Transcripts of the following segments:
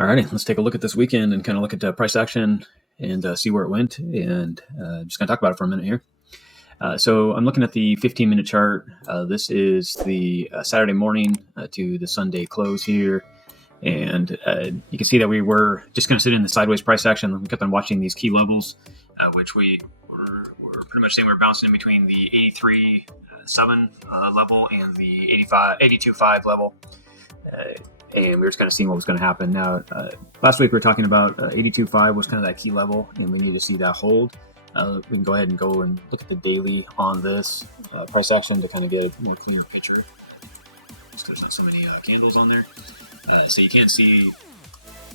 Alrighty, let's take a look at this weekend and kind of look at price action and see where it went. And just going to talk about it for a minute here. So I'm looking at the 15-minute chart. This is the Saturday morning to the Sunday close here. And you can see that we were just going to sit in the sideways price action. We kept on watching these key levels, which we were pretty much saying we were bouncing in between the 83.7 level and the 82.5 level. And we were just kind of seeing what was going to happen. Now, last week we were talking about 82.5 was kind of that key level, and we need to see that hold. We can go ahead and go and look at the daily on this price action to kind of get a more cleaner picture. Just there's not so many candles on there. So you can see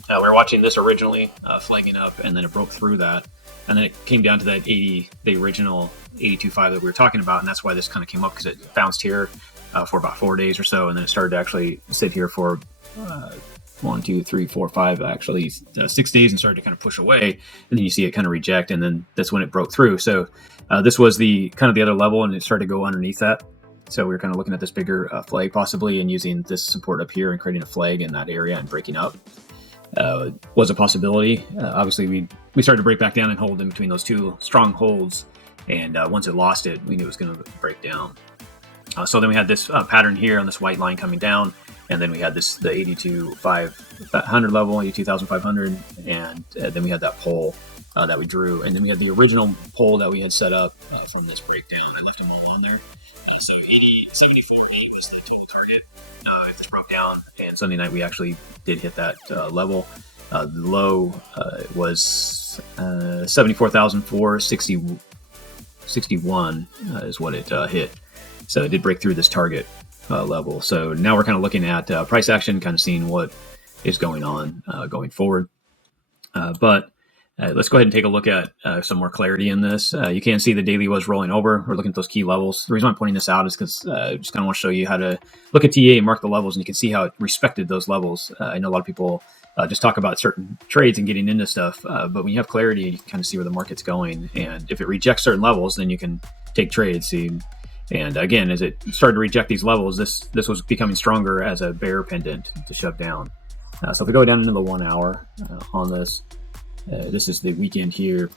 we were watching this originally flagging up, and then it broke through that. And then it came down to that 80, the original 82.5 that we were talking about, and that's why this kind of came up, because it bounced here for about 4 days or so, and then it started to actually sit here for 1, 2, 3, 4, 5, actually 6 days, and started to kind of push away. And then you see it kind of reject, and then that's when it broke through. So this was the kind of the other level, and it started to go underneath that. So we were kind of looking at this bigger flag possibly, and using this support up here and creating a flag in that area and breaking up was a possibility. Obviously, we started to break back down and hold in between those two strong holds, and once it lost it, we knew it was going to break down. So then we had this pattern here on this white line coming down, and then we had the 82,500 level, 82,500, and then we had that pole that we drew, and then we had the original pole that we had set up from this breakdown. I left them all on there. So 74.8 was the total target if this broke down, and Sunday night we actually did hit that level. The low was 74,461 is what it hit. So it did break through this target level. So now we're kind of looking at price action, kind of seeing what is going on going forward. But let's go ahead and take a look at some more clarity in this. You can see the daily was rolling over. We're looking at those key levels. The reason I'm pointing this out is because I just kind of want to show you how to look at TA and mark the levels, and you can see how it respected those levels. I know a lot of people just talk about certain trades and getting into stuff, but when you have clarity, you can kind of see where the market's going. And if it rejects certain levels, then you can take trades. And again, as it started to reject these levels, this was becoming stronger as a bear pendant to shove down. So if we go down into the 1 hour on this, this is the weekend here.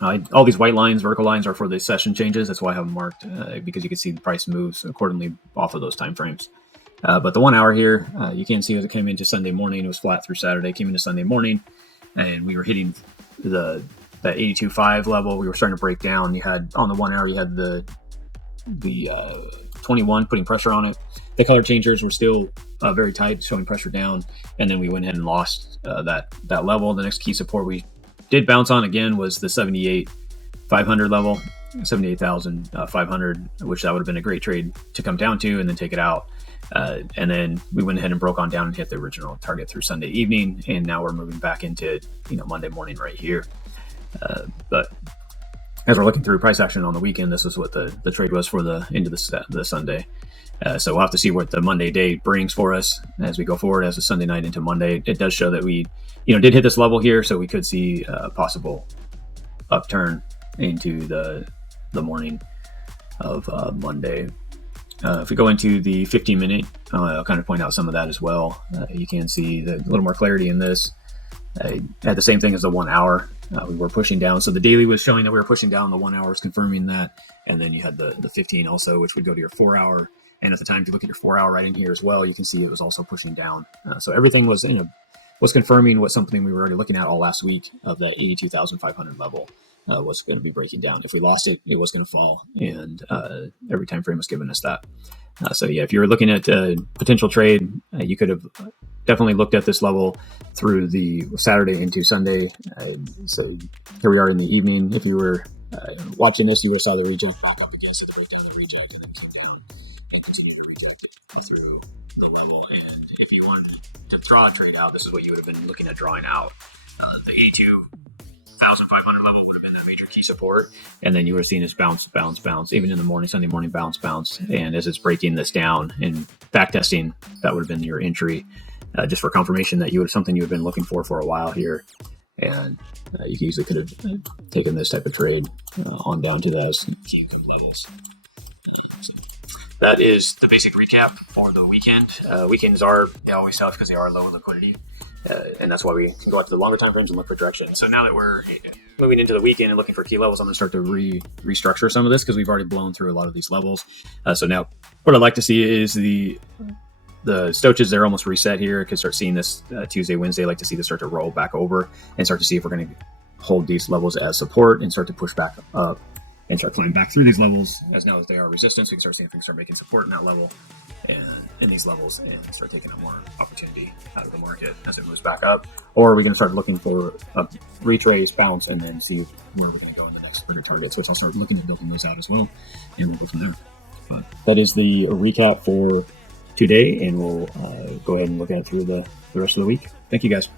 All these white lines, vertical lines, are for the session changes. That's why I have them marked, because you can see the price moves accordingly off of those time frames. But the 1 hour here, you can see as it came into Sunday morning, it was flat through Saturday, came into Sunday morning, and we were hitting that 82.5 level. We were starting to break down. You had on the 1 hour, you had the 21 putting pressure on it. The color changers were still very tight, showing pressure down, and then we went ahead and lost that level. The next key support we did bounce on again was the 78,500 level, 78,500, which that would have been a great trade to come down to and then take it out. And then we went ahead and broke on down and hit the original target through Sunday evening, and now we're moving back into Monday morning right here. But as we're looking through price action on the weekend, this is what the trade was for the into the Sunday. So we'll have to see what the Monday day brings for us as we go forward as a Sunday night into Monday. It does show that we, did hit this level here, so we could see a possible upturn into the morning of Monday. If we go into the 15-minute, I'll kind of point out some of that as well. You can see a little more clarity in this. Had the same thing as the 1 hour. We were pushing down. So the daily was showing that we were pushing down. The 1 hour is confirming that. And then you had the 15 also, which would go to your 4 hour. And at the time, if you look at your 4 hour right in here as well, you can see it was also pushing down. So everything was confirming what something we were already looking at all last week of that 82,500 level was going to be breaking down. If we lost it, it was going to fall. And every time frame was giving us that. So yeah, if you were looking at a potential trade, you could have definitely looked at this level through the Saturday into Sunday. So here we are in the evening. If you were watching this, you would have saw the reject back up against it, the breakdown, the reject, and then came down and continued to reject it through the level. And if you wanted to draw a trade out, this is what you would have been looking at drawing out. The 82,500 level would have been the major key support, and then you would have seen this bounce, even in the morning, Sunday morning, bounce. And as it's breaking this down and back testing, that would have been your entry, just for confirmation that something you had been looking for a while here. And you easily could have taken this type of trade on down to those key levels. that is the basic recap for the weekend. Weekends are always tough because they are low liquidity, and that's why we can go out to the longer time frames and look for direction. So now that we're moving into the weekend and looking for key levels, I'm going to start to restructure some of this because we've already blown through a lot of these levels. So now what I'd like to see is the stochages, they're almost reset here. I could start seeing this Tuesday, Wednesday. I'd like to see this start to roll back over and start to see if we're going to hold these levels as support and start to push back up and start climbing back through these levels. As now as they are resistance, we can start seeing if we can start making support in that level and in these levels and start taking out more opportunity out of the market as it moves back up. Or we can start looking for a retrace, bounce, and then see where we're going to go in the next bigger target. So I'll start looking at building those out as well, and we'll go from there. But that is the recap for today, and we'll go ahead and look at it through the rest of the week. Thank you, guys.